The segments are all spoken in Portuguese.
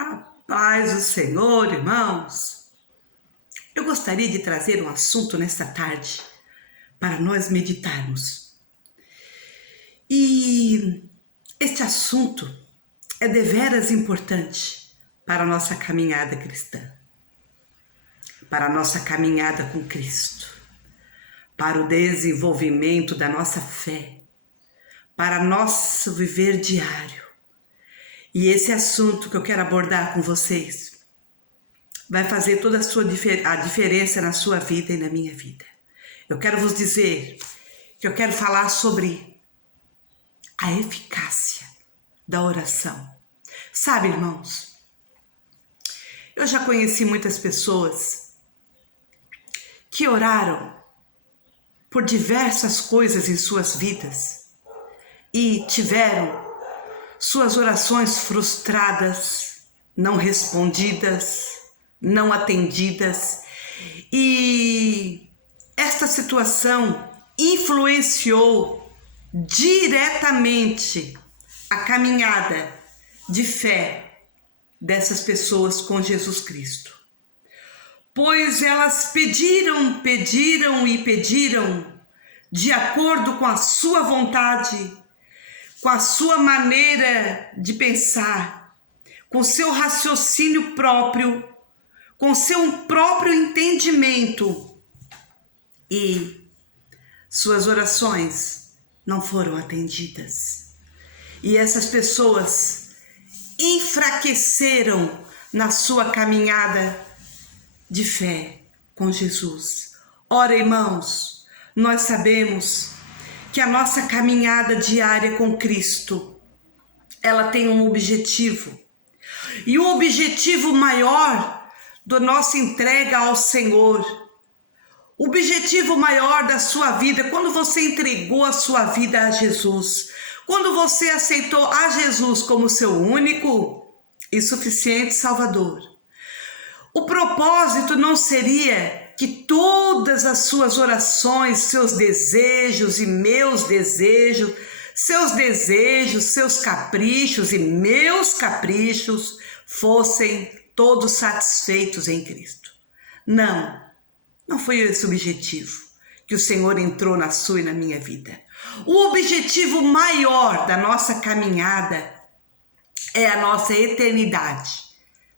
A paz do Senhor, irmãos. Eu gostaria de trazer um assunto nesta tarde para nós meditarmos. E este assunto é deveras importante para a nossa caminhada cristã, para a nossa caminhada com Cristo, para o desenvolvimento da nossa fé, para nosso viver diário. E esse assunto que eu quero abordar com vocês vai fazer toda a diferença na sua vida e na minha vida. Eu quero vos dizer que eu quero falar sobre a eficácia da oração. Sabe, irmãos, eu já conheci muitas pessoas que oraram por diversas coisas em suas vidas e tiveram suas orações frustradas, não respondidas, não atendidas. E esta situação influenciou diretamente a caminhada de fé dessas pessoas com Jesus Cristo. Pois elas pediram de acordo com a sua vontade, com a sua maneira de pensar, com seu raciocínio próprio, com seu próprio entendimento. E suas orações não foram atendidas. E essas pessoas enfraqueceram na sua caminhada de fé com Jesus. Ora, irmãos, nós sabemos que a nossa caminhada diária com Cristo, ela tem um objetivo. E o objetivo maior da nossa entrega ao Senhor, o objetivo maior da sua vida, quando você entregou a sua vida a Jesus, quando você aceitou a Jesus como seu único e suficiente Salvador, o propósito não seria que todas as suas orações, seus desejos e meus desejos, seus caprichos e meus caprichos fossem todos satisfeitos em Cristo. Não foi esse o objetivo que o Senhor entrou na sua e na minha vida. O objetivo maior da nossa caminhada é a nossa eternidade,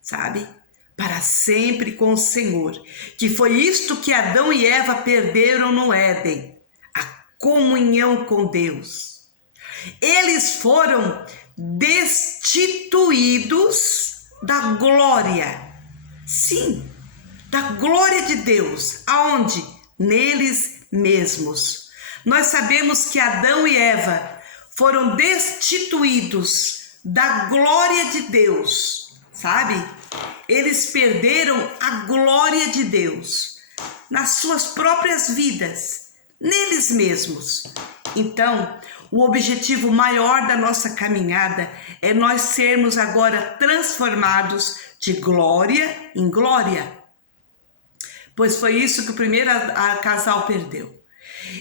sabe? Para sempre com o Senhor, que foi isto que Adão e Eva perderam no Éden, a comunhão com Deus. Eles foram destituídos da glória, sim, da glória de Deus, aonde? Neles mesmos. Nós sabemos que Adão e Eva foram destituídos da glória de Deus, sabe? Eles perderam a glória de Deus nas suas próprias vidas, neles mesmos. Então, o objetivo maior da nossa caminhada é nós sermos agora transformados de glória em glória. Pois foi isso que o primeiro casal perdeu.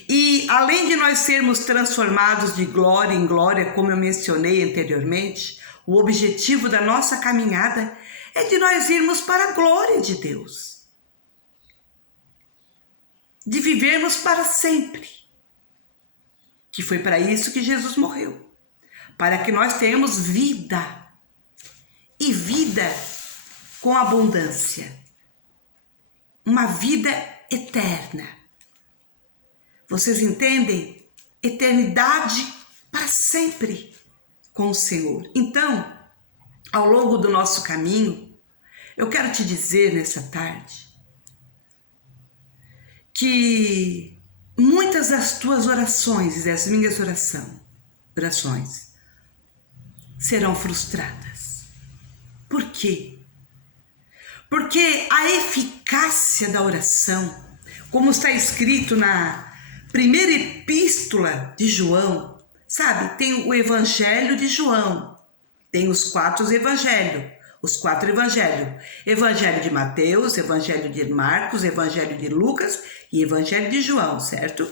E além de nós sermos transformados de glória em glória, como eu mencionei anteriormente, o objetivo da nossa caminhada é de nós irmos para a glória de Deus. De vivermos para sempre. Que foi para isso que Jesus morreu. Para que nós tenhamos vida. E vida com abundância. Uma vida eterna. Vocês entendem? Eternidade para sempre com o Senhor. Então, ao longo do nosso caminho, eu quero te dizer nessa tarde que muitas das tuas orações e das minhas orações serão frustradas. Por quê? Porque a eficácia da oração, como está escrito na primeira epístola de João, sabe? Tem o Evangelho de João, tem os quatro evangelhos. Evangelho de Mateus, Evangelho de Marcos, Evangelho de Lucas e Evangelho de João, certo?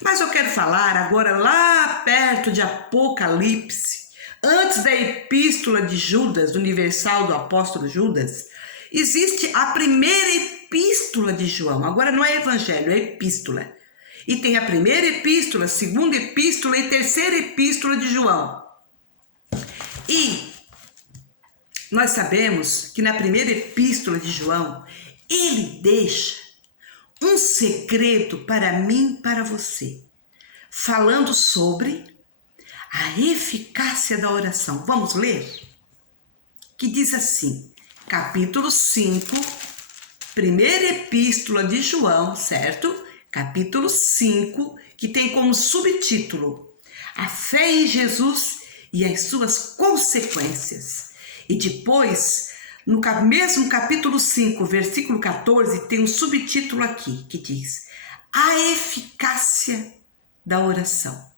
Mas eu quero falar agora lá perto de Apocalipse, antes da epístola de Judas, universal do apóstolo Judas, existe a primeira epístola de João. Agora não é evangelho, é epístola. E tem a primeira epístola, segunda epístola e terceira epístola de João. E nós sabemos que na primeira epístola de João, ele deixa um segredo para mim e para você, falando sobre a eficácia da oração. Vamos ler? Que diz assim, capítulo 5, primeira epístola de João, certo? Capítulo 5, que tem como subtítulo a fé em Jesus e as suas consequências. E depois, no mesmo capítulo 5, versículo 14, tem um subtítulo aqui que diz a eficácia da oração.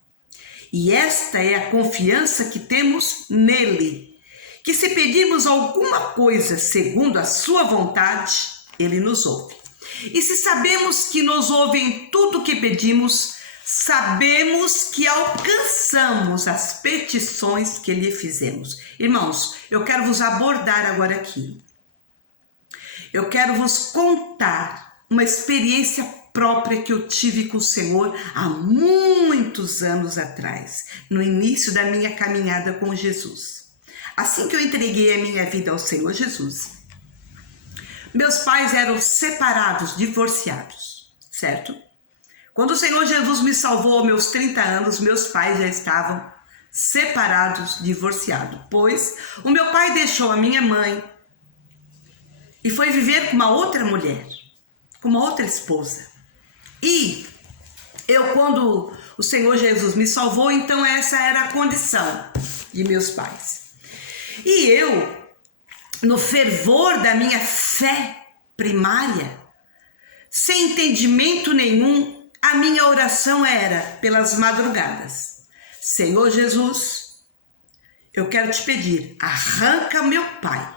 E esta é a confiança que temos nele, que se pedirmos alguma coisa segundo a sua vontade, ele nos ouve. E se sabemos que nos ouve em tudo que pedimos, sabemos que alcançamos as petições que lhe fizemos. Irmãos, eu quero vos abordar agora aqui. Eu quero vos contar uma experiência própria que eu tive com o Senhor há muitos anos atrás, no início da minha caminhada com Jesus. Assim que eu entreguei a minha vida ao Senhor Jesus, meus pais eram separados, divorciados, certo? Quando o Senhor Jesus me salvou aos meus 30 anos, meus pais já estavam separados, divorciados, pois o meu pai deixou a minha mãe e foi viver com uma outra mulher, com uma outra esposa. E eu, quando o Senhor Jesus me salvou, então essa era a condição de meus pais. E eu, no fervor da minha fé primária, sem entendimento nenhum, a minha oração era pelas madrugadas. Senhor Jesus, eu quero te pedir, arranca meu pai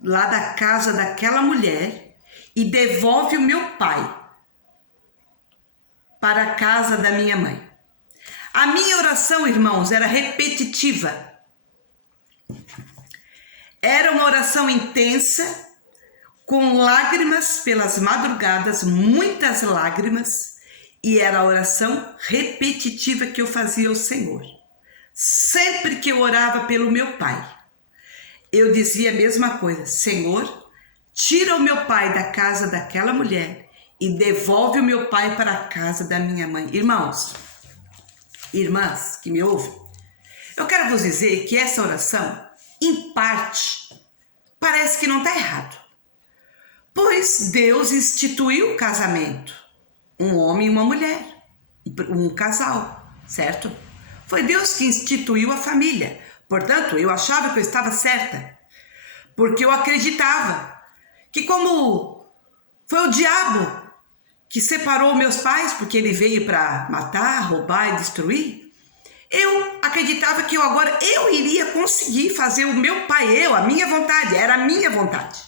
lá da casa daquela mulher e devolve o meu pai para a casa da minha mãe. A minha oração, irmãos, era repetitiva. Era uma oração intensa, com lágrimas pelas madrugadas, muitas lágrimas, e era a oração repetitiva que eu fazia ao Senhor. Sempre que eu orava pelo meu pai, eu dizia a mesma coisa: Senhor, tira o meu pai da casa daquela mulher e devolve o meu pai para a casa da minha mãe. Irmãos, irmãs que me ouvem, eu quero vos dizer que essa oração, em parte, parece que não está errado. Pois Deus instituiu o casamento, um homem e uma mulher, um casal, certo? Foi Deus que instituiu a família. Portanto, eu achava que eu estava certa, porque eu acreditava que, como foi o diabo que separou meus pais, porque ele veio para matar, roubar e destruir, eu acreditava que agora eu iria conseguir fazer o meu pai, a minha vontade, era a minha vontade.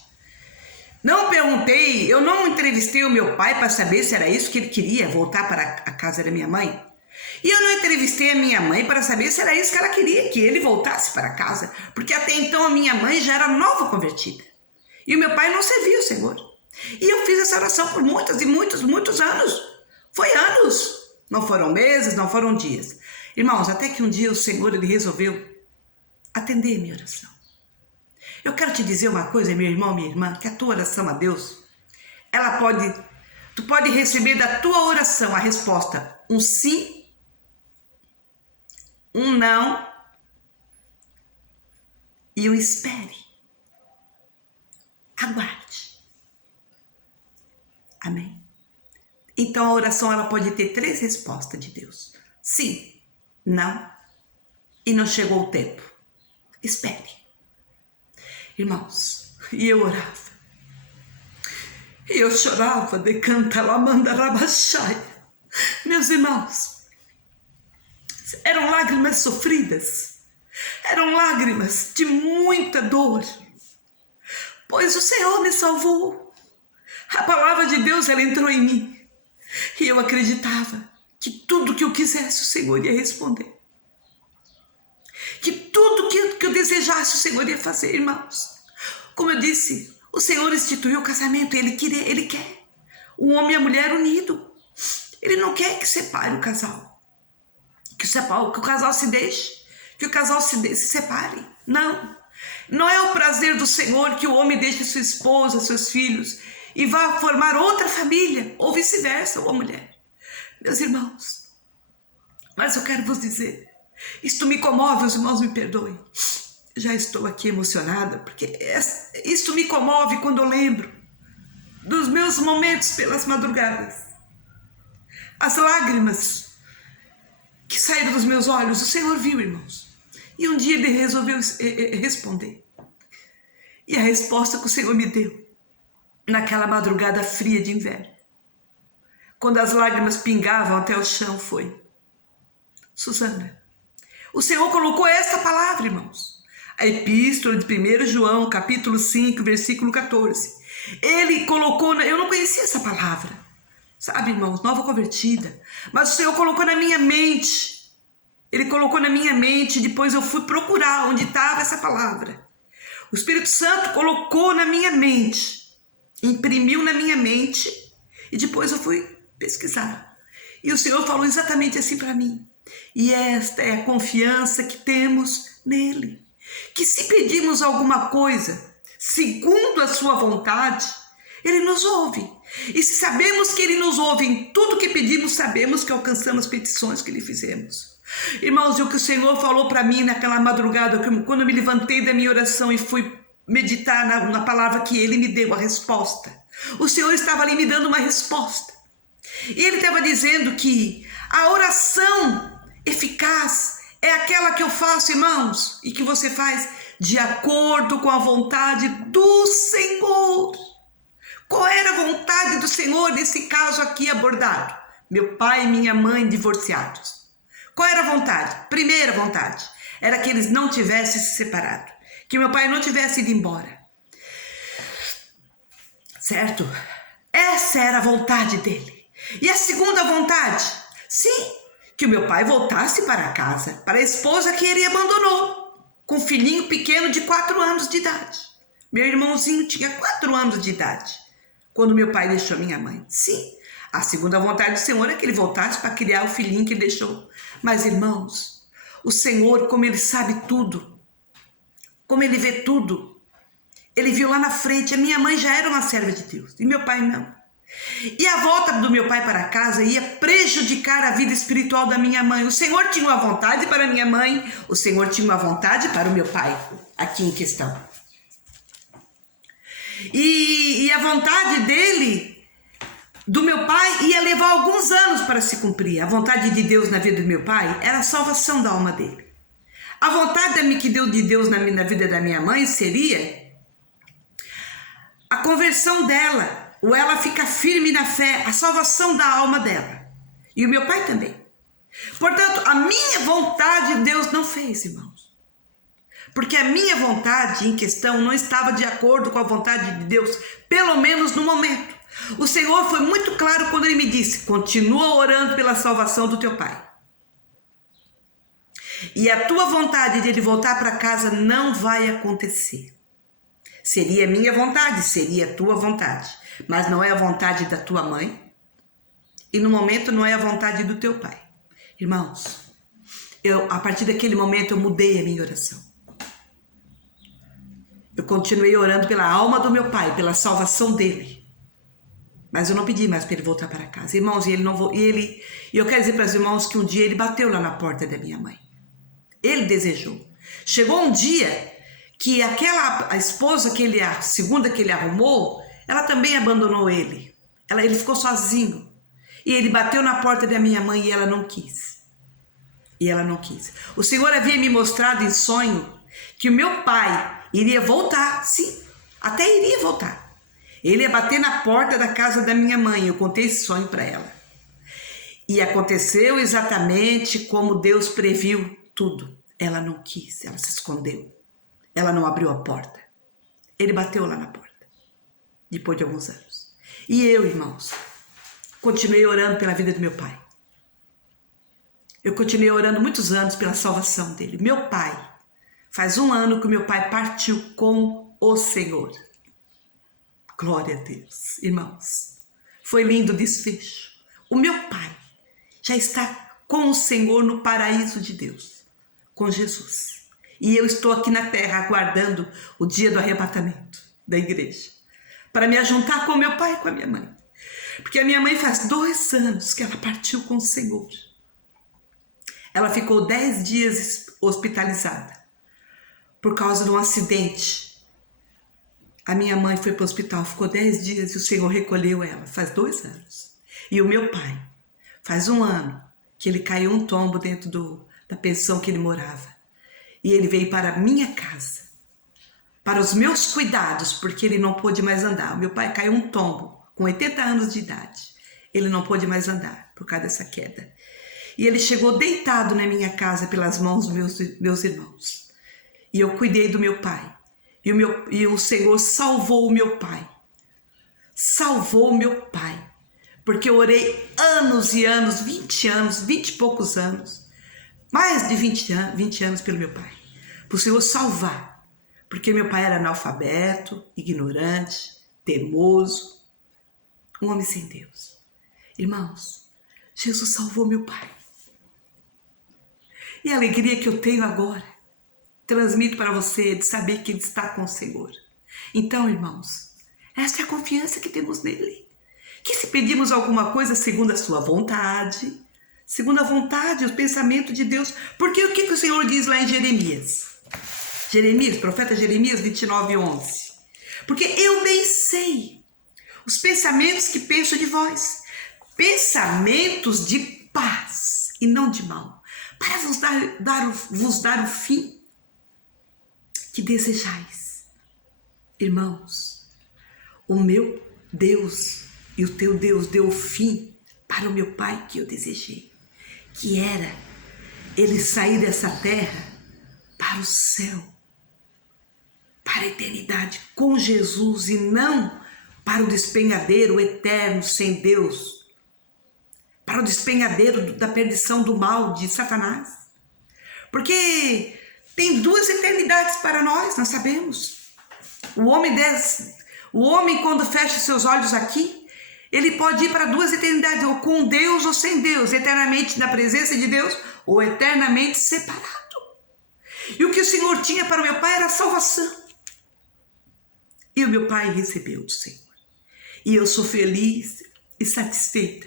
Não perguntei, eu não entrevistei o meu pai para saber se era isso que ele queria, voltar para a casa da minha mãe. E eu não entrevistei a minha mãe para saber se era isso que ela queria, que ele voltasse para casa, porque até então a minha mãe já era nova convertida. E o meu pai não servia o Senhor. E eu fiz essa oração por muitos e muitos anos. Foi anos. Não foram meses, não foram dias. Irmãos, até que um dia o Senhor, ele resolveu atender a minha oração. Eu quero te dizer uma coisa, meu irmão, minha irmã, que a tua oração a Deus, tu pode receber da tua oração a resposta, um sim, um não e um espere. Aguarde. Amém? Então a oração, ela pode ter 3 respostas de Deus. Sim, não e não chegou o tempo. Espere. Irmãos, e eu orava, e eu chorava de cantar lá mandarabachai. Meus irmãos, eram lágrimas sofridas, eram lágrimas de muita dor, pois o Senhor me salvou. A palavra de Deus, ela entrou em mim, e eu acreditava que tudo que eu quisesse o Senhor ia responder, que desejasse, o Senhor ia fazer, irmãos. Como eu disse, o Senhor instituiu o casamento, Ele quer o homem e a mulher unido. Ele não quer que separe o casal, que o casal se deixe, que o casal se separe. Não é o prazer do Senhor que o homem deixe sua esposa, seus filhos e vá formar outra família, ou vice-versa, ou a mulher. Meus irmãos, mas eu quero vos dizer, isto me comove, os irmãos me perdoem. Já estou aqui emocionada, porque isto me comove quando eu lembro dos meus momentos pelas madrugadas. As lágrimas que saíram dos meus olhos, o Senhor viu, irmãos. E um dia Ele resolveu responder. E a resposta que o Senhor me deu, naquela madrugada fria de inverno, quando as lágrimas pingavam até o chão, foi: Susana, o Senhor colocou esta palavra, irmãos. A epístola de 1 João, capítulo 5, versículo 14. Ele colocou, eu não conhecia essa palavra, sabe, irmãos, nova convertida, mas o Senhor colocou na minha mente. Ele colocou na minha mente, depois eu fui procurar onde estava essa palavra. O Espírito Santo colocou na minha mente, imprimiu na minha mente, e depois eu fui pesquisar. E o Senhor falou exatamente assim para mim. E esta é a confiança que temos nele, que se pedimos alguma coisa segundo a sua vontade, Ele nos ouve. E se sabemos que Ele nos ouve em tudo que pedimos, sabemos que alcançamos as petições que lhe fizemos. Irmãos, e o que o Senhor falou para mim naquela madrugada, quando eu me levantei da minha oração e fui meditar na palavra que Ele me deu, a resposta. O Senhor estava ali me dando uma resposta. E Ele estava dizendo que a oração eficaz é aquela que eu faço, irmãos, e que você faz de acordo com a vontade do Senhor. Qual era a vontade do Senhor nesse caso aqui abordado? Meu pai e minha mãe divorciados. Qual era a vontade? Primeira vontade era que eles não tivessem se separado, que meu pai não tivesse ido embora. Certo? Essa era a vontade dele. E a segunda vontade? Sim, que o meu pai voltasse para casa, para a esposa que ele abandonou, com um filhinho pequeno de 4 anos de idade. Meu irmãozinho tinha 4 anos de idade quando meu pai deixou minha mãe. Sim, a segunda vontade do Senhor é que ele voltasse para criar o filhinho que ele deixou. Mas, irmãos, o Senhor, como Ele sabe tudo, como Ele vê tudo, Ele viu lá na frente. A minha mãe já era uma serva de Deus e meu pai não. E a volta do meu pai para casa ia prejudicar a vida espiritual da minha mãe. O Senhor tinha uma vontade para minha mãe, o Senhor tinha uma vontade para o meu pai, aqui em questão. E a vontade dele, do meu pai, ia levar alguns anos para se cumprir. A vontade de Deus na vida do meu pai era a salvação da alma dele. A vontade que deu de Deus na vida da minha mãe seria a conversão dela, ou ela fica firme na fé, a salvação da alma dela. E o meu pai também. Portanto, a minha vontade Deus não fez, irmãos. Porque a minha vontade em questão não estava de acordo com a vontade de Deus, pelo menos no momento. O Senhor foi muito claro quando Ele me disse: continua orando pela salvação do teu pai. E a tua vontade de ele voltar para casa não vai acontecer. Seria a minha vontade, seria a tua vontade. Mas não é a vontade da tua mãe. E no momento não é a vontade do teu pai. Irmãos, a partir daquele momento eu mudei a minha oração. Eu continuei orando pela alma do meu pai, pela salvação dele. Mas eu não pedi mais para ele voltar para casa. Irmãos, e eu quero dizer para os irmãos que um dia ele bateu lá na porta da minha mãe. Ele desejou. Chegou um dia que a esposa a segunda que ele arrumou, ela também abandonou ele. Ele ficou sozinho. E ele bateu na porta da minha mãe e ela não quis. O Senhor havia me mostrado em sonho que o meu pai iria voltar. Sim, até iria voltar. Ele ia bater na porta da casa da minha mãe. Eu contei esse sonho para ela. E aconteceu exatamente como Deus previu tudo. Ela não quis, ela se escondeu. Ela não abriu a porta. Ele bateu lá na porta. Depois de alguns anos. E eu, irmãos, continuei orando pela vida do meu pai. Eu continuei orando muitos anos pela salvação dele. Meu pai Faz 1 ano que o meu pai partiu com o Senhor. Glória a Deus, irmãos. Foi lindo o desfecho. O meu pai já está com o Senhor no paraíso de Deus, com Jesus. E eu estou aqui na terra aguardando o dia do arrebatamento da igreja, para me ajuntar com meu pai e com a minha mãe. Porque a minha mãe faz 2 anos que ela partiu com o Senhor. Ela ficou 10 dias hospitalizada por causa de um acidente. A minha mãe foi para o hospital, ficou 10 dias e o Senhor recolheu ela, faz 2 anos. E o meu pai, faz 1 ano que ele caiu um tombo dentro da pensão que ele morava. E ele veio para a minha casa, para os meus cuidados, porque ele não pôde mais andar. O meu pai caiu um tombo, com 80 anos de idade. Ele não pôde mais andar por causa dessa queda. E ele chegou deitado na minha casa pelas mãos dos meus irmãos. E eu cuidei do meu pai. E o Senhor salvou o meu pai. Salvou o meu pai. Porque eu orei anos e anos, 20 anos, 20 e poucos anos. Mais de 20 anos pelo meu pai. Para o Senhor salvar. Porque meu pai era analfabeto, ignorante, teimoso. Um homem sem Deus. Irmãos, Jesus salvou meu pai. E a alegria que eu tenho agora, transmito para você de saber que ele está com o Senhor. Então, irmãos, essa é a confiança que temos nele. Que se pedimos alguma coisa segundo a sua vontade, segundo a vontade, o pensamento de Deus. Porque o que o Senhor diz lá em Jeremias? Profeta Jeremias 29:11. Porque eu bem sei os pensamentos que penso de vós, pensamentos de paz e não de mal, para vos dar o fim que desejais. Irmãos, o meu Deus e o teu Deus deu o fim para o meu pai que eu desejei, que era ele sair dessa terra para o céu, para a eternidade com Jesus e não para o despenhadeiro eterno sem Deus, para o despenhadeiro da perdição do mal de Satanás. Porque tem 2 eternidades para nós sabemos. O homem quando fecha seus olhos aqui, ele pode ir para 2 eternidades, ou com Deus ou sem Deus, eternamente na presença de Deus ou eternamente separado. E o que o Senhor tinha para o meu pai era a salvação. E o meu pai recebeu do Senhor. E eu sou feliz e satisfeita,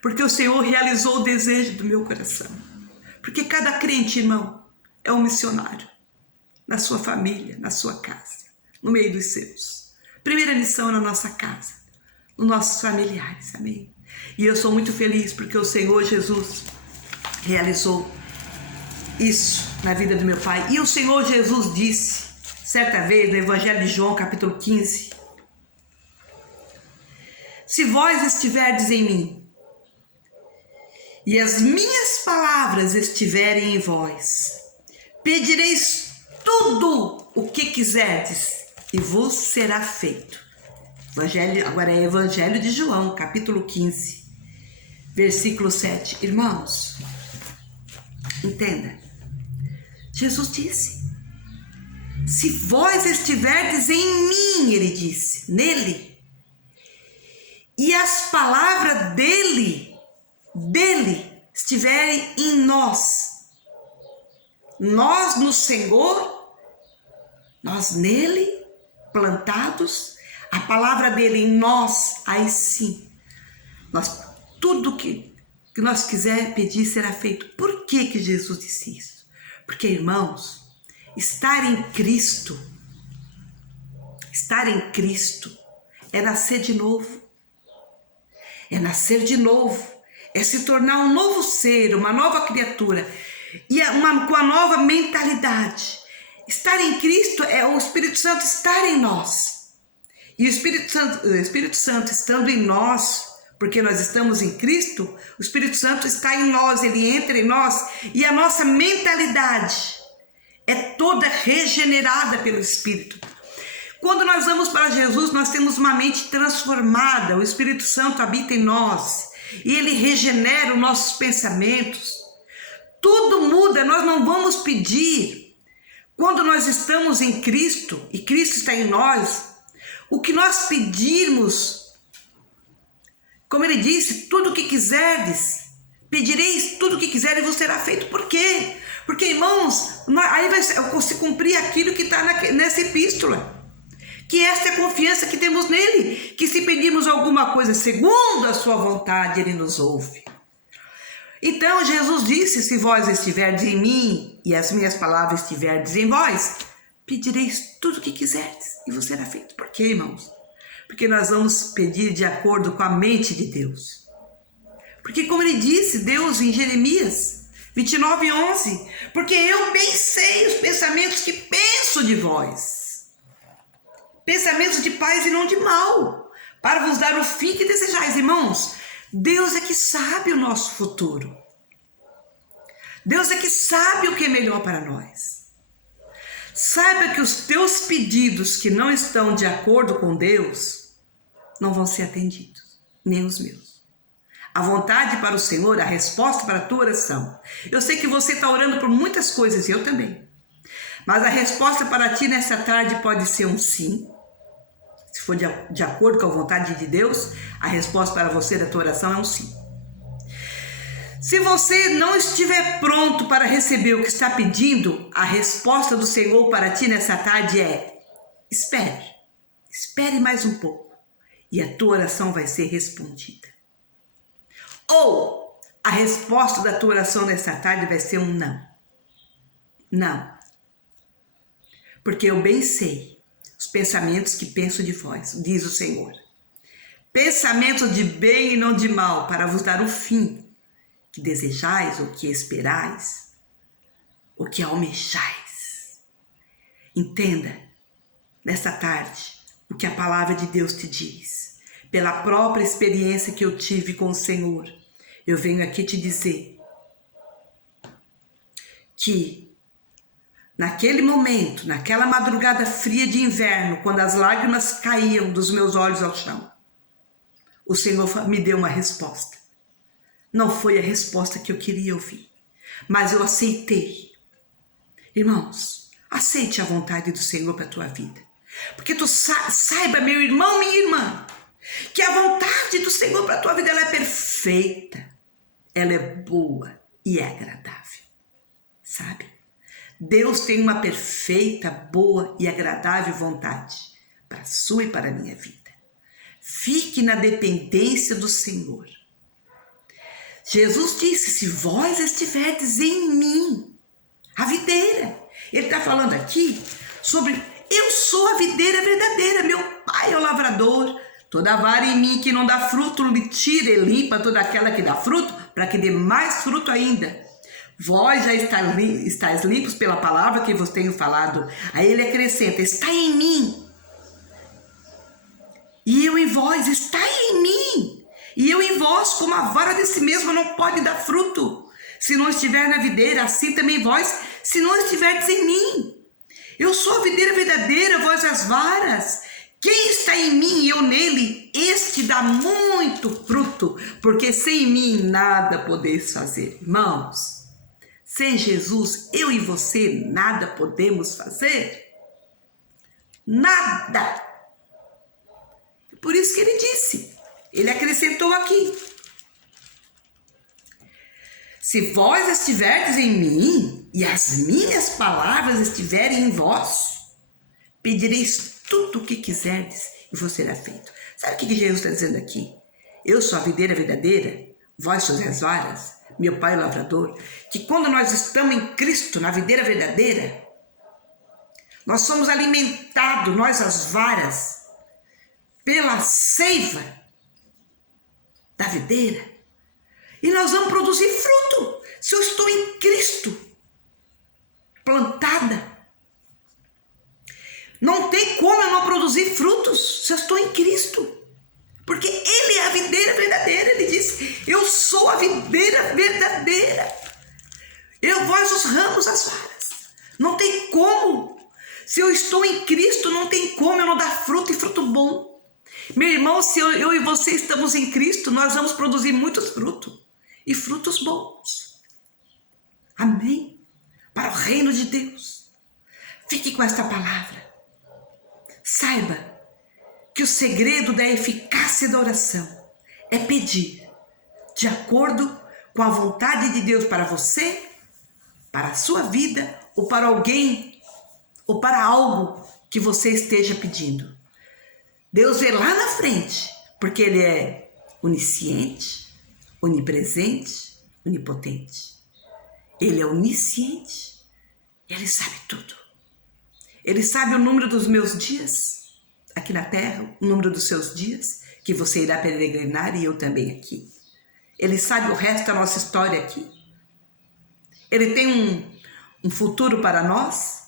porque o Senhor realizou o desejo do meu coração. Porque cada crente, irmão, é um missionário, na sua família, na sua casa, no meio dos seus. Primeira missão é na nossa casa, nos nossos familiares, amém? E eu sou muito feliz porque o Senhor Jesus realizou isso na vida do meu pai. E o Senhor Jesus disse, certa vez, no Evangelho de João, capítulo 15, se vós estiverdes em mim, e as minhas palavras estiverem em vós, pedireis tudo o que quiserdes, e vos será feito. Agora é Evangelho de João, capítulo 15, versículo 7. Irmãos, entenda. Jesus disse, se vós estiverdes em mim, ele disse, nele, e as palavras dele estiverem em nós no Senhor, nós nele, plantados, a palavra dele em nós, aí sim, tudo que nós quiser pedir será feito. Por que Jesus disse isso? Porque, irmãos, estar em Cristo é nascer de novo. É nascer de novo, é se tornar um novo ser, uma nova criatura, e com a nova mentalidade. Estar em Cristo é o Espírito Santo estar em nós. E o Espírito Santo estando em nós, porque nós estamos em Cristo, o Espírito Santo está em nós, ele entra em nós, e a nossa mentalidade é toda regenerada pelo Espírito. Quando nós vamos para Jesus, nós temos uma mente transformada, o Espírito Santo habita em nós, e ele regenera os nossos pensamentos. Tudo muda, nós não vamos pedir Quando nós estamos em Cristo e Cristo está em nós, o que nós pedirmos, como ele disse, tudo o que quiserdes, pedireis tudo o que quiserdes e vos será feito. Por quê? Porque, irmãos, aí vai se cumprir aquilo que está nessa epístola. Que esta é a confiança que temos nele, que se pedirmos alguma coisa segundo a sua vontade, ele nos ouve. Então Jesus disse, se vós estiverdes em mim e as minhas palavras estiverdes em vós, pedireis tudo o que quiserdes e vos será feito. Por quê, irmãos? Porque nós vamos pedir de acordo com a mente de Deus. Porque como ele disse, Deus em Jeremias 29:11, porque eu bem sei os pensamentos que penso de vós, pensamentos de paz e não de mal, para vos dar o fim que desejais. Irmãos, Deus é que sabe o nosso futuro. Deus é que sabe o que é melhor para nós. Saiba que os teus pedidos que não estão de acordo com Deus não vão ser atendidos, nem os meus. A vontade para o Senhor, a resposta para a tua oração. Eu sei que você está orando por muitas coisas, e eu também. Mas a resposta para ti nessa tarde pode ser um sim. Se for de acordo com a vontade de Deus, a resposta para você da tua oração é um sim. Se você não estiver pronto para receber o que está pedindo, a resposta do Senhor para ti nessa tarde é: espere. Espere mais um pouco e a tua oração vai ser respondida. Ou a resposta da tua oração nessa tarde vai ser um não. Não. Porque eu bem sei os pensamentos que penso de vós, diz o Senhor. Pensamentos de bem e não de mal, para vos dar o fim que desejais, ou que esperais, ou que almejais. Entenda, nesta tarde, o que a palavra de Deus te diz. Pela própria experiência que eu tive com o Senhor, eu venho aqui te dizer que naquele momento, naquela madrugada fria de inverno, quando as lágrimas caíam dos meus olhos ao chão, o Senhor me deu uma resposta. Não foi a resposta que eu queria ouvir, mas eu aceitei. Irmãos, aceite a vontade do Senhor para a tua vida. Porque tu saiba, meu irmão, minha irmã, que a vontade do Senhor para a tua vida ela é perfeita, ela é boa e é agradável. Sabe? Deus tem uma perfeita, boa e agradável vontade para a sua e para a minha vida. Fique na dependência do Senhor. Jesus disse, se vós estiverdes em mim, a videira. Ele está falando aqui sobre, eu sou a videira verdadeira, meu pai é o lavrador. Toda vara em mim que não dá fruto, me tira e limpa toda aquela que dá fruto, para que dê mais fruto ainda. Vós já estáis limpos pela palavra que vos tenho falado. Aí ele acrescenta, está em mim. E eu em vós, está em mim. E eu em vós, como a vara de si mesma não pode dar fruto, se não estiver na videira, assim também vós, se não estiverdes em mim. Eu sou a videira verdadeira, vós as varas. Quem está em mim e eu nele, este dá muito fruto, porque sem mim nada podeis fazer. Irmãos, sem Jesus, eu e você nada podemos fazer. Nada. Por isso que ele disse, ele acrescentou aqui. Se vós estiverdes em mim e as minhas palavras estiverem em vós, pedireis tudo o que quiserdes e vos será feito. Sabe o que Jesus está dizendo aqui? Eu sou a videira verdadeira, vós sois as varas, meu pai é o lavrador. Que quando nós estamos em Cristo, na videira verdadeira, nós somos alimentados, nós as varas, pela seiva da videira. E nós vamos produzir fruto. Se eu estou em Cristo, plantada, não tem como eu não produzir frutos se eu estou em Cristo. Porque Ele é a videira verdadeira. Ele disse, eu sou a videira verdadeira. Vós os ramos, as varas. Não tem como. Se eu estou em Cristo, não tem como eu não dar fruto e fruto bom. Meu irmão, se eu e você estamos em Cristo, nós vamos produzir muitos frutos. E frutos bons. Amém? Para o reino de Deus. Fique com esta palavra. Saiba que o segredo da eficácia da oração é pedir de acordo com a vontade de Deus para você, para a sua vida, ou para alguém, ou para algo que você esteja pedindo. Deus vê lá na frente, porque Ele é onisciente, onipresente, onipotente. Ele é onisciente, Ele sabe tudo. Ele sabe o número dos meus dias aqui na terra, o número dos seus dias, que você irá peregrinar e eu também aqui. Ele sabe o resto da nossa história aqui. Ele tem um futuro para nós.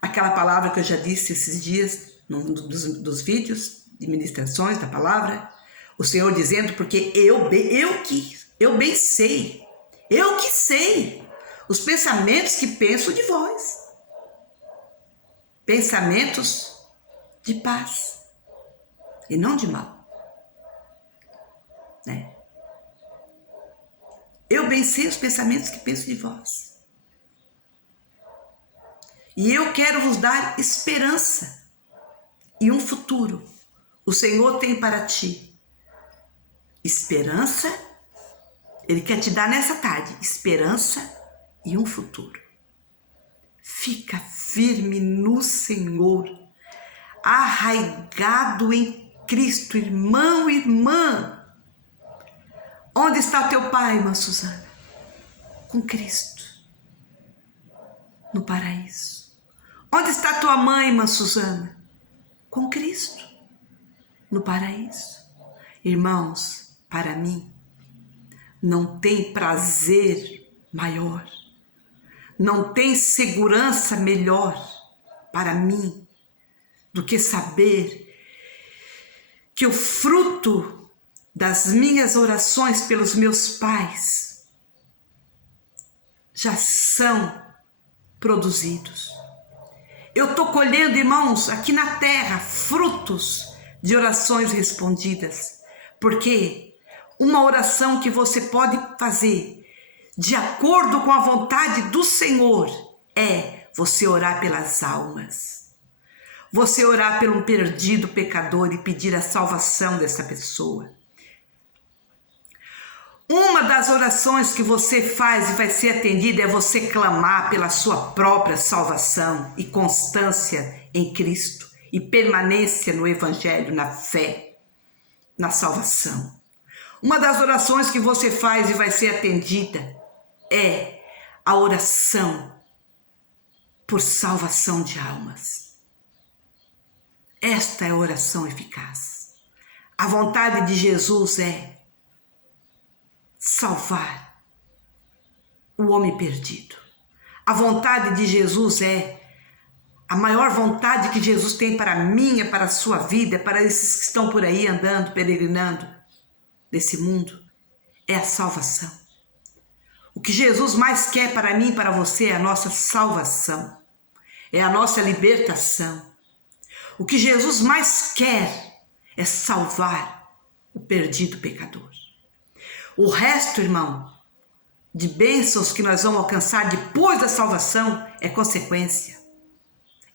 Aquela palavra que eu já disse esses dias, num dos vídeos de ministrações da palavra. O Senhor dizendo, porque eu bem sei, eu que sei os pensamentos que penso de vós. Pensamentos de paz e não de mal. Né? Eu bem sei os pensamentos que penso de vós. E eu quero vos dar esperança e um futuro. O Senhor tem para ti esperança. Ele quer te dar nessa tarde esperança e um futuro. Fica firme no Senhor, arraigado em Cristo, irmão e irmã. Onde está o teu pai, irmã Suzana? Com Cristo, no paraíso. Onde está tua mãe, irmã Suzana? Com Cristo, no paraíso. Irmãos, para mim, não tem prazer maior, não tem segurança melhor para mim do que saber que o fruto das minhas orações pelos meus pais já são produzidos. Eu estou colhendo, irmãos, aqui na terra, frutos de orações respondidas, porque uma oração que você pode fazer de acordo com a vontade do Senhor é você orar pelas almas, você orar por um perdido pecador e pedir a salvação dessa pessoa. Uma das orações que você faz e vai ser atendida é você clamar pela sua própria salvação e constância em Cristo e permanência no Evangelho, na fé, na salvação. Uma das orações que você faz e vai ser atendida é a oração por salvação de almas. Esta é a oração eficaz. A vontade de Jesus é salvar o homem perdido. A vontade de Jesus é a maior vontade que Jesus tem para a minha, para a sua vida, para esses que estão por aí andando, peregrinando desse mundo, é a salvação. O que Jesus mais quer para mim e para você é a nossa salvação, é a nossa libertação. O que Jesus mais quer é salvar o perdido pecador. O resto, irmão, de bênçãos que nós vamos alcançar depois da salvação é consequência.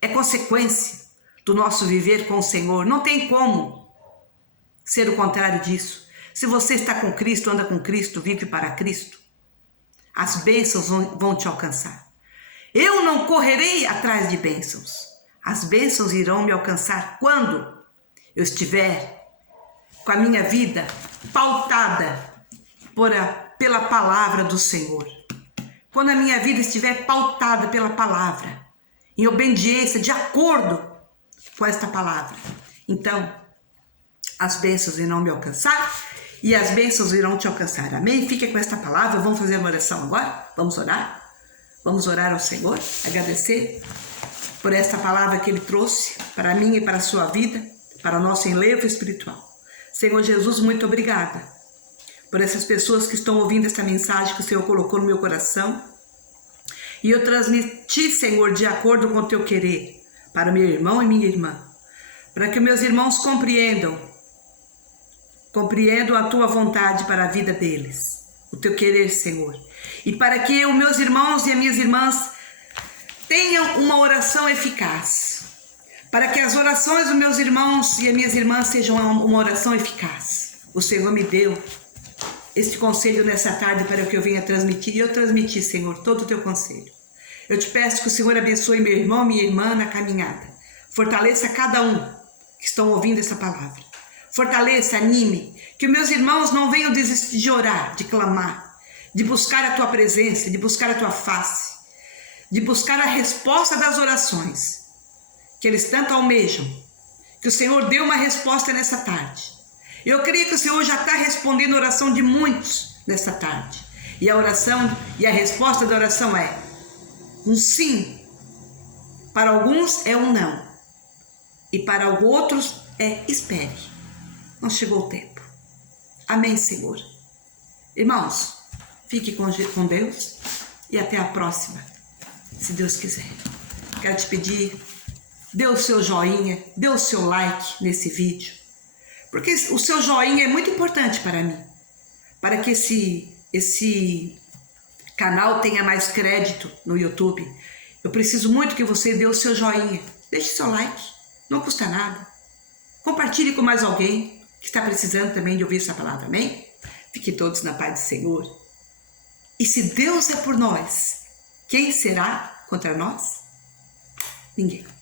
É consequência do nosso viver com o Senhor. Não tem como ser o contrário disso. Se você está com Cristo, anda com Cristo, vive para Cristo, as bênçãos vão te alcançar. Eu não correrei atrás de bênçãos. As bênçãos irão me alcançar quando eu estiver com a minha vida pautada pela palavra do Senhor. Quando a minha vida estiver pautada pela palavra, em obediência, de acordo com esta palavra, então as bênçãos irão me alcançar e as bênçãos irão te alcançar. Amém? Fica com esta palavra. Vamos fazer uma oração agora? Vamos orar? Vamos orar ao Senhor, agradecer por esta palavra que Ele trouxe para mim e para a sua vida, para o nosso enlevo espiritual. Senhor Jesus, muito obrigada por essas pessoas que estão ouvindo esta mensagem que o Senhor colocou no meu coração. E eu transmiti, Senhor, de acordo com o teu querer, para meu irmão e minha irmã, para que meus irmãos compreendam a tua vontade para a vida deles, o teu querer, Senhor. E para que os meus irmãos e as minhas irmãs tenham uma oração eficaz, para que as orações dos meus irmãos e as minhas irmãs sejam uma oração eficaz. O Senhor me deu este conselho nessa tarde para que eu venha transmitir, e eu transmiti, Senhor, todo o teu conselho. Eu te peço que o Senhor abençoe meu irmão, minha irmã na caminhada. Fortaleça cada um que estão ouvindo essa palavra. Fortaleça, anime, que meus irmãos não venham desistir de orar, de clamar, de buscar a tua presença, de buscar a tua face, de buscar a resposta das orações que eles tanto almejam. Que o Senhor dê uma resposta nessa tarde. Eu creio que o Senhor já está respondendo a oração de muitos nessa tarde. E a oração e a resposta da oração é um sim. Para alguns é um não. E para outros é espere. Não chegou o tempo. Amém, Senhor. Irmãos, fique com Deus e até a próxima, se Deus quiser. Quero te pedir, dê o seu joinha, dê o seu like nesse vídeo, porque o seu joinha é muito importante para mim, para que esse canal tenha mais crédito no YouTube. Eu preciso muito que você dê o seu joinha, deixe seu like, não custa nada. Compartilhe com mais alguém que está precisando também de ouvir essa palavra, amém? Fiquem todos na paz do Senhor. E se Deus é por nós, quem será contra nós? Ninguém.